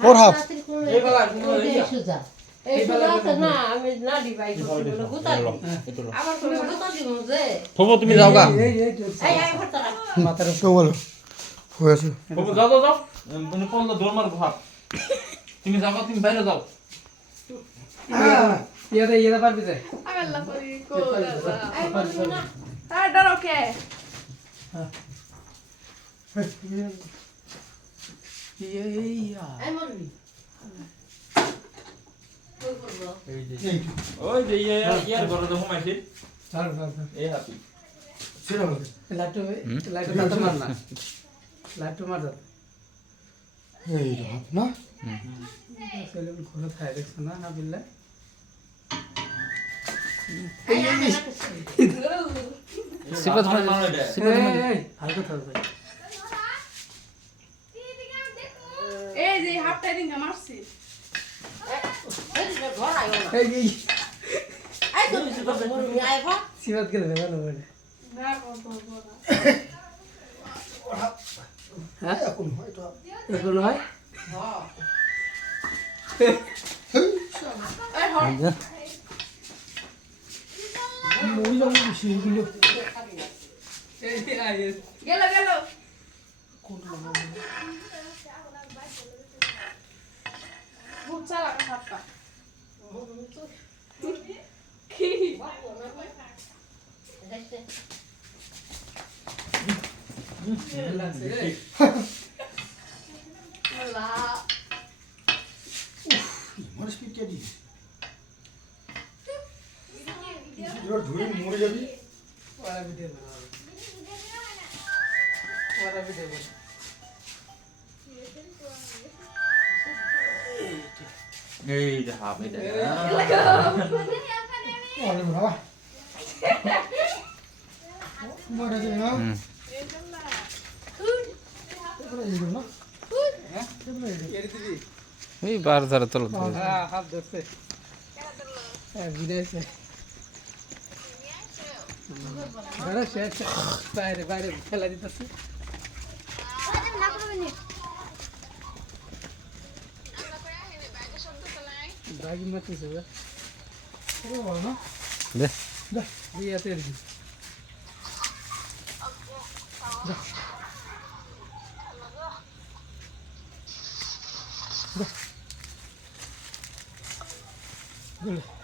ওর half তুমি যাও গা বলো হয়েছে যাও যাও যাও পড়লো দৌড় মারবো হাত তুমি যাও তুমি বাইরে যাও ইয়ে পারবি যে ওই যে ইয়ার ঘরে তো ঘুমাইছি এই হাতি লাটু লাটু মার না লাটু মার এই হাফ না ছেলে ঘরে খাই দেখছ না হাবিল্লা সিপাত মারে সিপাত মারে হালকা থাকবে এই যে হাফ টাইডিং মারছি সিবাত গেলে ভালো বলে না কত বড় হ্যাঁ এখন হয়তো এখন হয় এই হর মই যাবো সেইগুলো গেল গেল খুব চালা হাতটা কি লা আমার স্পিড কে দিস এবার ধরে মরে যাবি ওরা ভিডিও বানাও ওরা ভিডিও বানাও এই যে হাফ এটা ওরে বাবা মরে যাবে না এবারে এই না এই বার ধরে তোল হ্যাঁ হাত ধরছে হ্যাঁ বিদেশে ধরো শেষ বাইরে বাইরে খেলা দিতেছে বাকি মারতেছে না দে বিয়াতে আর কি বলে